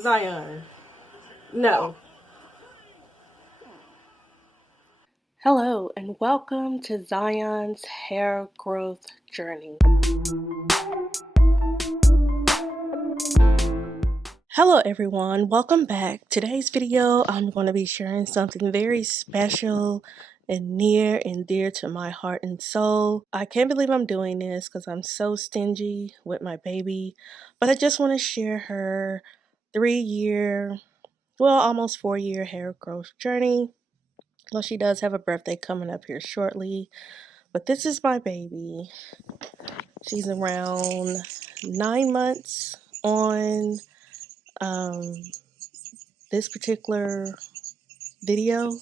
Zion. No. Hello and welcome to Zion's hair growth journey. Hello everyone, welcome back. Today's video I'm going to be sharing something very special and near and dear to my heart and soul. I can't believe I'm doing this because I'm so stingy with my baby, but I just want to share her 3-year, almost 4-year hair growth journey. Well, she does have a birthday coming up here shortly, but this is my baby. She's around 9 months on um, this particular video.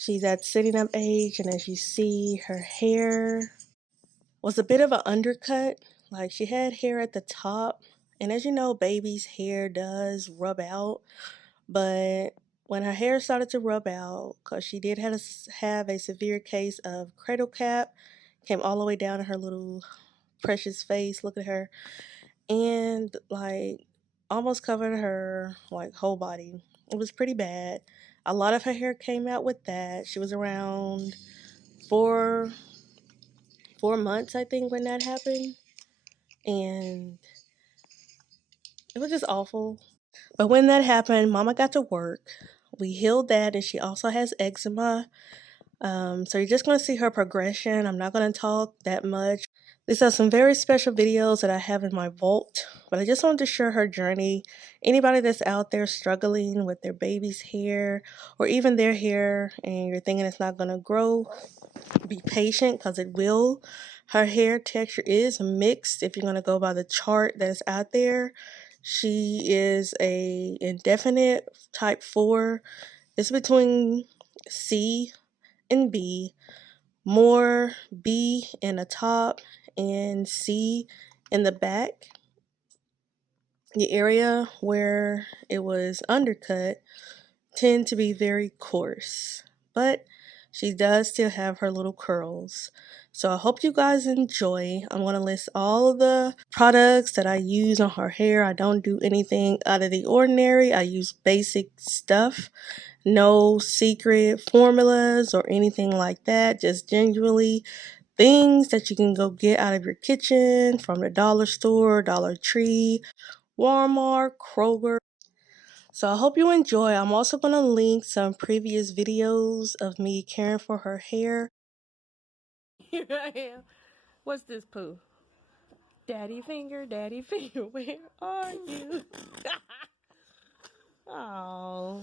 She's at sitting up age, and as you see, her hair was a bit of an undercut. Like, she had hair at the top, and as you know, baby's hair does rub out, but when her hair started to rub out, because she did have a severe case of cradle cap, came all the way down to her little precious face. Look at her. And like almost covered her like whole body. It was pretty bad. A lot of her hair came out with that. She was around four 4 months, I think, when that happened. And it was just awful. But when that happened, Mama got to work. We healed that, and she also has eczema. So you're just going to see her progression. I'm not going to talk that much. These are some very special videos that I have in my vault, but I just wanted to share her journey. Anybody that's out there struggling with their baby's hair or even their hair and you're thinking it's not going to grow, be patient because it will. Her hair texture is mixed if you're going to go by the chart that's out there. She is a indefinite type 4. It's between C and B, more B in the top and C in the back. The area where it was undercut tend to be very coarse, but she does still have her little curls. So I hope you guys enjoy. I'm going to list all of the products that I use on her hair. I don't do anything out of the ordinary. I use basic stuff. No secret formulas or anything like that. Just genuinely things that you can go get out of your kitchen from the dollar store, Dollar Tree, Walmart, Kroger. So I hope you enjoy. I'm also going to link some previous videos of me caring for her hair. Here I am. What's this, Pooh? Daddy finger, where are you? Oh.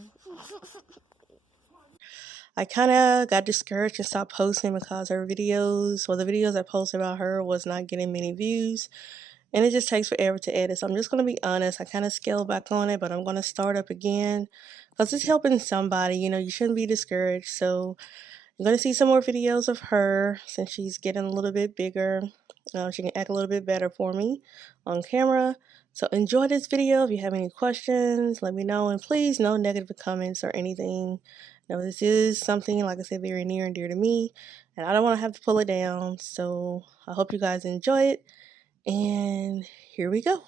I kind of got discouraged and stopped posting because her videos, the videos I posted about her was not getting many views. And it just takes forever to edit. So I'm just going to be honest. I kind of scaled back on it, but I'm going to start up again because it's helping somebody. You shouldn't be discouraged. So you're going to see some more videos of her since she's getting a little bit bigger. She can act a little bit better for me on camera. So enjoy this video. If you have any questions, let me know. And please, no negative comments or anything. This is something, like I said, very near and dear to me. And I don't want to have to pull it down. So I hope you guys enjoy it. And here we go.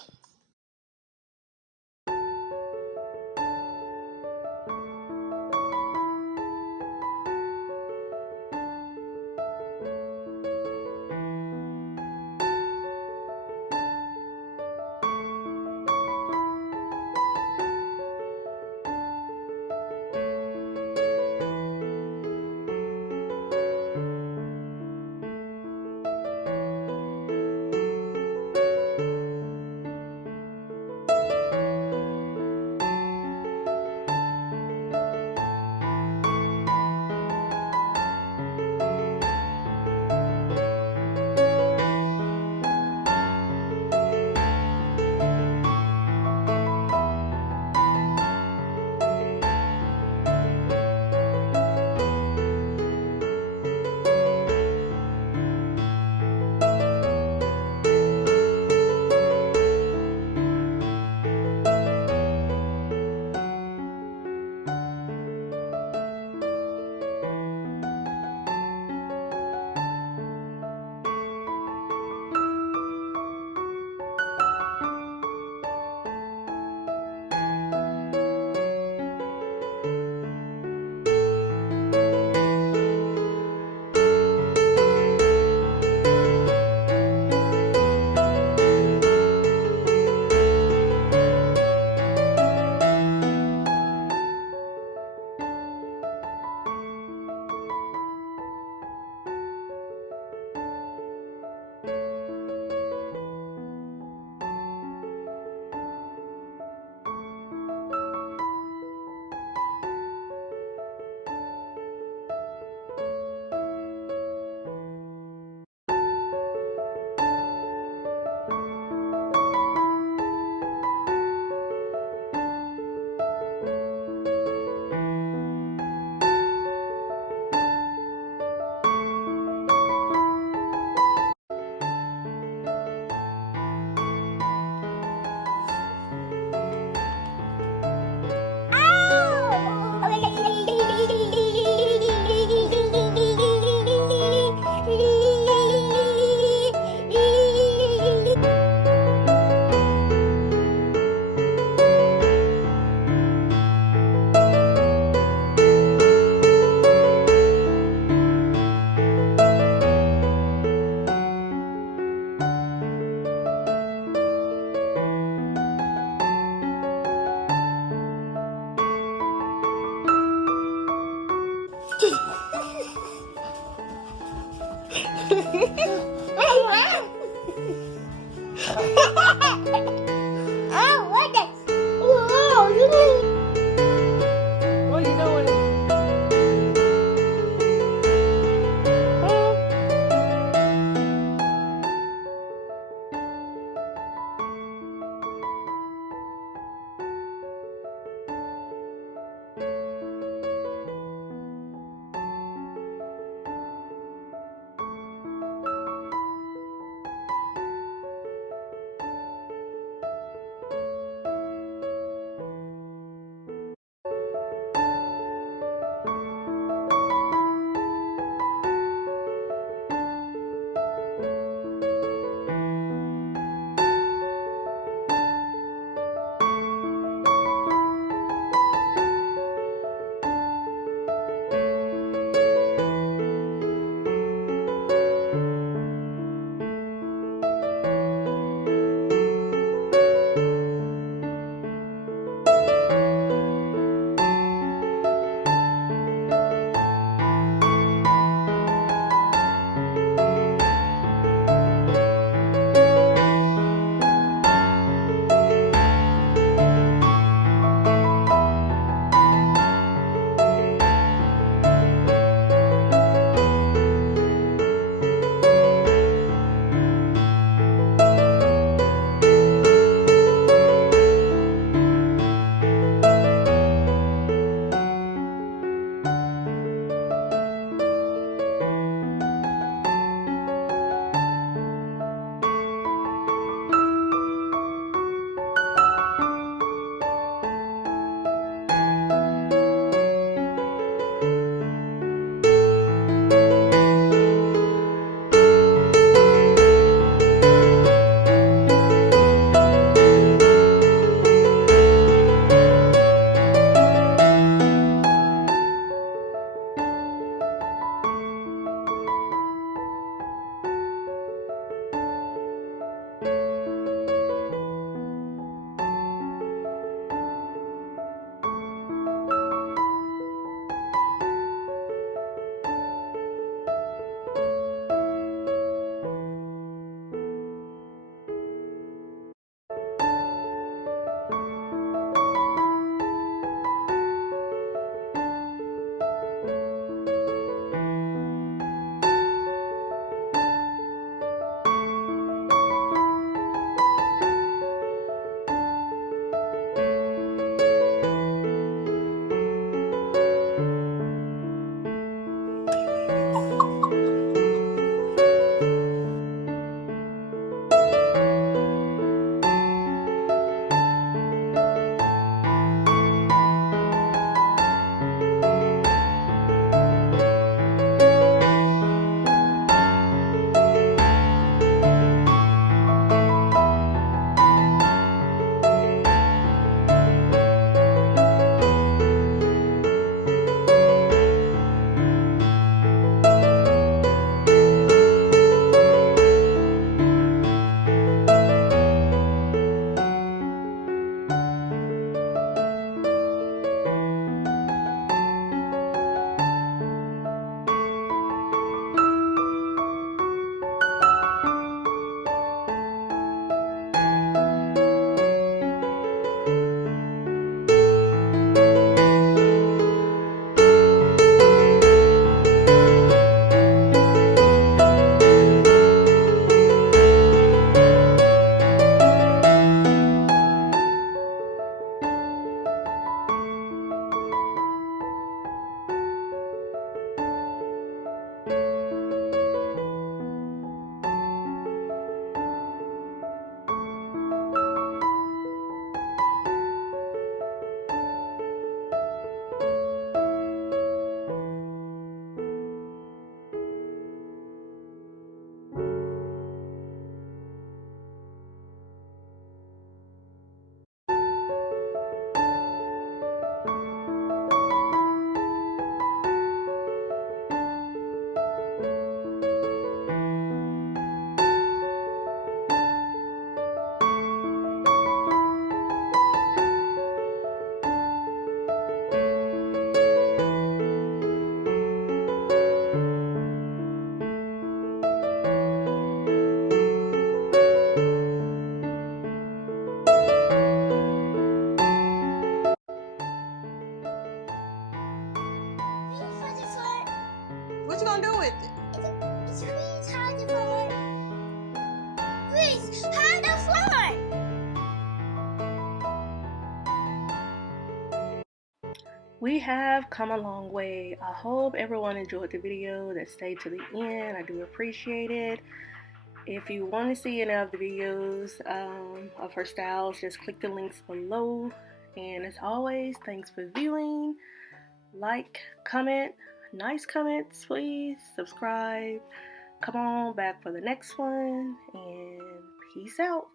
What are you doing? We have come a long way. I hope everyone enjoyed the video that stayed to the end. I do appreciate it. If you want to see any of the videos of her styles, just click the links below. And as always, thanks for viewing. Like, comment, nice comments, please. Subscribe. Come on back for the next one. And peace out.